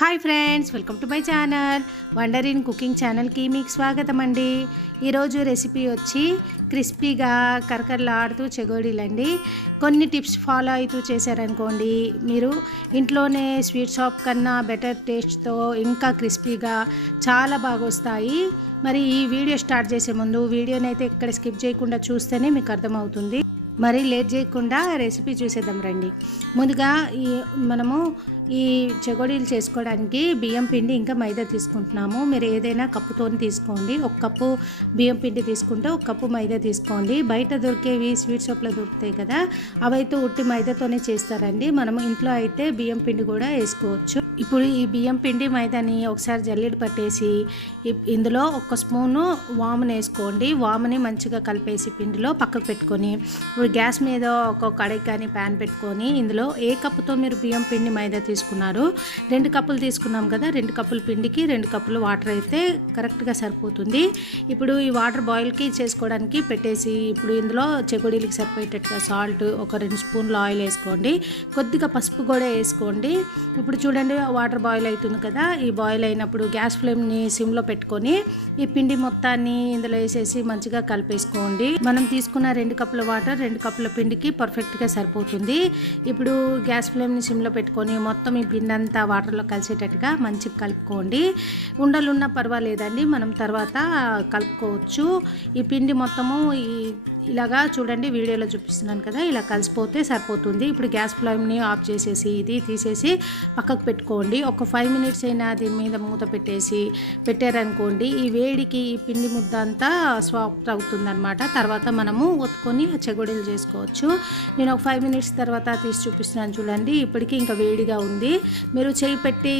Hi friends welcome to my channel. Wonder in cooking ఛానల్కి మీకు స్వాగతం అండి ఈరోజు రెసిపీ వచ్చి క్రిస్పీగా కరకరలాడుతూ చెగోడీలండి. కొన్ని టిప్స్ ఫాలో అవుతూ చేశారనుకోండి మీరు ఇంట్లోనే స్వీట్ షాప్ కన్నా బెటర్ టేస్ట్తో ఇంకా క్రిస్పీగా చాలా బాగా వస్తాయి మరి ఈ వీడియో స్టార్ట్ చేసే ముందు వీడియోని అయితే ఇక్కడ స్కిప్ చేయకుండా చూస్తేనే మీకు అర్థమవుతుంది. మరి లేట్ చేయకుండా రెసిపీ చూసేద్దాం రండి. ముందుగా ఈ మనము ఈ చెగోడీలు చేసుకోవడానికి బియ్యం పిండి ఇంకా మైదా తీసుకుంటున్నాము. మీరు ఏదైనా కప్పుతో తీసుకోండి. ఒక కప్పు బియ్యం పిండి తీసుకుంటే ఒక కప్పు మైదా తీసుకోండి. బయట దొరికేవి స్వీట్ షాప్లో దొరుకుతాయి కదా అవైతే ఉట్టి మైదాతోనే చేస్తారండి. మనము ఇంట్లో అయితే బియ్యం పిండి కూడా వేసుకోవచ్చు. ఇప్పుడు ఈ బియ్యం పిండి మైదాని ఒకసారి జల్లెడ పట్టేసి ఇ- ఇందులో ఒక స్పూను వామును వేసుకోండి. వాముని మంచిగా కలిపేసి పిండిలో పక్కకు పెట్టుకొని ఇప్పుడు గ్యాస్ మీద ఒక కడాయి కానీ ప్యాన్ పెట్టుకొని ఇందులో ఏ కప్పుతో మీరు బియ్యం పిండి మైదా తీసుకున్నారు. రెండు కప్పులు తీసుకున్నాం కదా రెండు కప్పుల పిండికి రెండు కప్పులు వాటర్ అయితే కరెక్ట్గా సరిపోతుంది. ఇప్పుడు ఈ వాటర్ బాయిల్కి చేసుకోవడానికి పెట్టేసి ఇప్పుడు ఇందులో చెగుడీలకి సరిపోయేటట్టుగా సాల్ట్ ఒక రెండు స్పూన్లు ఆయిల్ వేసుకోండి. కొద్దిగా పసుపు కూడా వేసుకోండి. ఇప్పుడు చూడండి వాటర్ బాయిల్ అవుతుంది కదా ఈ బాయిల్ అయినప్పుడు గ్యాస్ ఫ్లేమ్ని సిమ్లో పెట్టుకొని ఈ పిండి మొత్తాన్ని ఇందులో వేసేసి మంచిగా కలిపేసుకోండి. మనం తీసుకున్న రెండు కప్పుల వాటర్ రెండు కప్పుల పిండికి పర్ఫెక్ట్గా సరిపోతుంది. ఇప్పుడు గ్యాస్ ఫ్లేమ్ని సిమ్లో పెట్టుకొని మొత్తం మొత్తం ఈ పిండి అంతా వాటర్లో కలిసేటట్టుగా మంచిగా కలుపుకోండి. ఉండలున్నా పర్వాలేదండి మనం తర్వాత కలుపుకోవచ్చు. ఈ పిండి మొత్తము ఈ ఇలాగా చూడండి వీడియోలో చూపిస్తున్నాను కదా ఇలా కలిసిపోతే సరిపోతుంది. ఇప్పుడు గ్యాస్ ఫ్లేమ్ని ఆఫ్ చేసేసి ఇది తీసేసి పక్కకు పెట్టుకోండి. ఒక ఫైవ్ మినిట్స్ అయినా దీని మీద మూత పెట్టేసి పెట్టారనుకోండి ఈ వేడికి ఈ పిండి ముద్ద అంతా సాఫ్ట్ అవుతుందన్నమాట. తర్వాత మనము ఒత్తుకొని చెగుడీలు చేసుకోవచ్చు. నేను ఒక ఫైవ్ మినిట్స్ తర్వాత తీసి చూపిస్తున్నాను చూడండి ఇప్పటికీ ఇంకా వేడిగా ఉంది. మీరు చేయి పెట్టి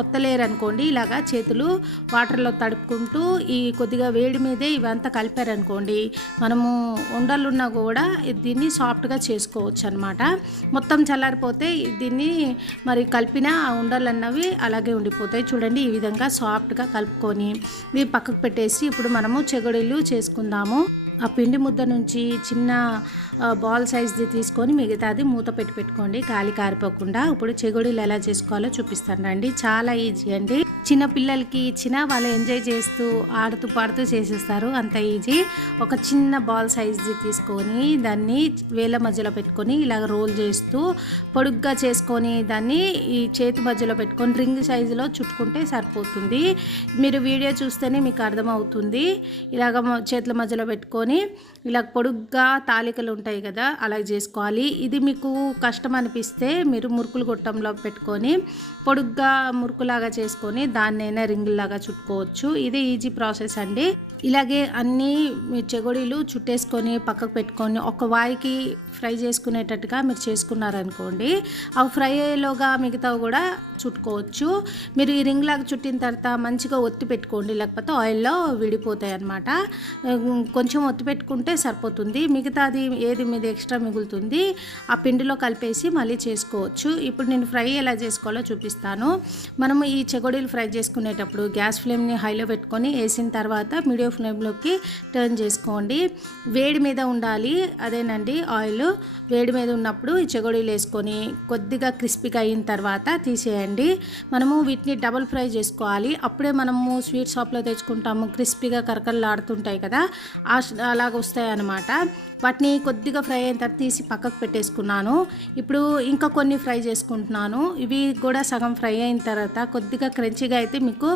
ఒత్తలేరు అనుకోండి ఇలాగా చేతులు వాటర్లో తడుపుకుంటూ ఈ కొద్దిగా వేడి మీదే ఇవంతా కలిపారనుకోండి మనము ఉండలున్నా కూడా దీన్ని సాఫ్ట్గా చేసుకోవచ్చు అనమాట మొత్తం చల్లారిపోతే దీన్ని మరి కలిపిన ఆ ఉండలు అన్నవి అలాగే ఉండిపోతాయి. చూడండి ఈ విధంగా సాఫ్ట్గా కలుపుకొని ఇవి పక్కకు పెట్టేసి ఇప్పుడు మనము చెగడీలు చేసుకుందాము. ఆ పిండి ముద్ద నుంచి చిన్న బాల్ సైజ్ది తీసుకొని మిగతాది మూత పెట్టి పెట్టుకోండి. గాలి కారిపోకుండా. ఇప్పుడు చెగుడీలు ఎలా చేసుకోవాలో చూపిస్తాను రండి. చాలా ఈజీ అండి. చిన్న పిల్లలకి ఇచ్చిన వాళ్ళు ఎంజాయ్ చేస్తూ ఆడుతూ పాడుతూ చేసేస్తారు. అంత ఈజీ. ఒక చిన్న బాల్ సైజు తీసుకొని దాన్ని వేల మధ్యలో పెట్టుకొని ఇలాగ రోల్ చేస్తూ పొడుగ్గా చేసుకొని దాన్ని ఈ చేతి మధ్యలో పెట్టుకొని రింగ్ సైజులో చుట్టుకుంటే సరిపోతుంది. మీరు వీడియో చూస్తేనే మీకు అర్థమవుతుంది. ఇలాగ చేతుల మధ్యలో పెట్టుకొని ఇలా పొడుగ్గా తాలికలు ఉంటాయి కదా అలా చేసుకోవాలి. ఇది మీకు కష్టం అనిపిస్తే మీరు మురుకులు గొట్టంలో పెట్టుకొని పొడుగ్గా మురుకులాగా చేసుకొని దాన్నైనా రింగులాగా చుట్టుకోవచ్చు. ఇది ఈజీ ప్రాసెస్ అండి. ఇలాగే అన్నీ మీ చెగొడీలు చుట్టేసుకొని పక్కకు పెట్టుకొని ఒక వాయికి ఫ్రై చేసుకునేటట్టుగా మీరు చేసుకున్నారనుకోండి అవి ఫ్రై అయ్యేలోగా మిగతావి కూడా చుట్టుకోవచ్చు. మీరు ఈ రింగ్ లాగా చుట్టిన తర్వాత మంచిగా ఒత్తి పెట్టుకోండి లేకపోతే ఆయిల్లో విడిపోతాయి అన్నమాట కొంచెం ఒత్తి పెట్టుకుంటే సరిపోతుంది. మిగతాది ఏది మీద ఎక్స్ట్రా మిగులుతుంది ఆ పిండిలో కలిపేసి మళ్ళీ చేసుకోవచ్చు. ఇప్పుడు నేను ఫ్రై ఎలా చేసుకోవాలో చూపిస్తాను. మనము ఈ చెగొడీలు ఫ్రై చేసుకునేటప్పుడు గ్యాస్ ఫ్లేమ్ని హైలో పెట్టుకొని వేసిన తర్వాత మీడియం ఫ్లేమ్లోకి టర్న్ చేసుకోండి. వేడి మీద ఉండాలి అదేనండి ఆయిల్. వేడి మీద ఉన్నప్పుడు ఈ చెగోడీలు వేసుకొని కొద్దిగా క్రిస్పీగా అయిన తర్వాత తీసేయండి. మనము వీటిని డబుల్ ఫ్రై చేసుకోవాలి. అప్పుడే మనము స్వీట్ షాప్లో తెచ్చుకుంటాము. క్రిస్పీగా కరకరలాడుతుంటాయి కదా. ఆ అలాగ వస్తాయి అన్నమాట వాటిని కొద్దిగా ఫ్రై అయిన తర్వాత తీసి పక్కకు పెట్టేసుకున్నాను. ఇప్పుడు ఇంకా కొన్ని ఫ్రై చేసుకుంటున్నాను. ఇవి కూడా సగం ఫ్రై అయిన తర్వాత కొద్దిగా క్రంచిగా అయితే మీకు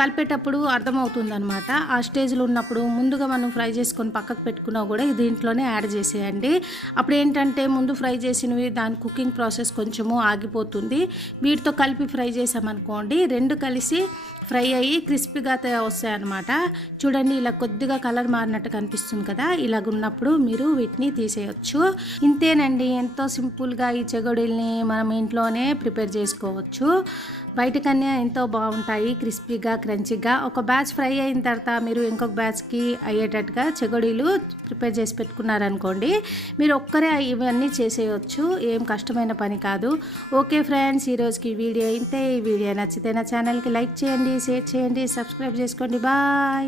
కలిపేటప్పుడు అర్థమవుతుంది అనమాట ఆ స్టేజ్లో ఉన్నప్పుడు ముందుగా మనం ఫ్రై చేసుకొని పక్కకు పెట్టుకున్నా కూడా దీంట్లోనే యాడ్ చేసేయండి. అప్పుడు ఏంటంటే ముందు ఫ్రై చేసినవి దాని కుకింగ్ ప్రాసెస్ కొంచెము ఆగిపోతుంది. వీటితో కలిపి ఫ్రై చేసామనుకోండి రెండు కలిసి ఫ్రై అయ్యి క్రిస్పీగా వస్తాయన్నమాట. చూడండి ఇలా కొద్దిగా కలర్ మారినట్టు కనిపిస్తుంది కదా ఇలాగ ఉన్నప్పుడు మీరు వీటిని తీసేయచ్చు. ఇంతేనండి ఎంతో సింపుల్గా ఈ చెగొడీల్ని మనం ఇంట్లోనే ప్రిపేర్ చేసుకోవచ్చు. బయటకన్నా ఎంతో బాగుంటాయి క్రిస్పీగా క్రంచీగా. ఒక బ్యాచ్ ఫ్రై అయిన తర్వాత మీరు ఇంకొక బ్యాచ్కి అయ్యేటట్టుగా చెగొడీలు ప్రిపేర్ చేసి పెట్టుకున్నారనుకోండి మీరు ఒక్కరే ఇవన్నీ చేసేయచ్చు. ఏం కష్టమైన పని కాదు. ఓకే ఫ్రెండ్స్ ఈరోజుకి వీడియో ఇంతే. ఈ వీడియో నచ్చితే నా ఛానల్కి లైక్ చేయండి షేర్ చేయండి సబ్స్క్రైబ్ చేసుకోండి. బాయ్!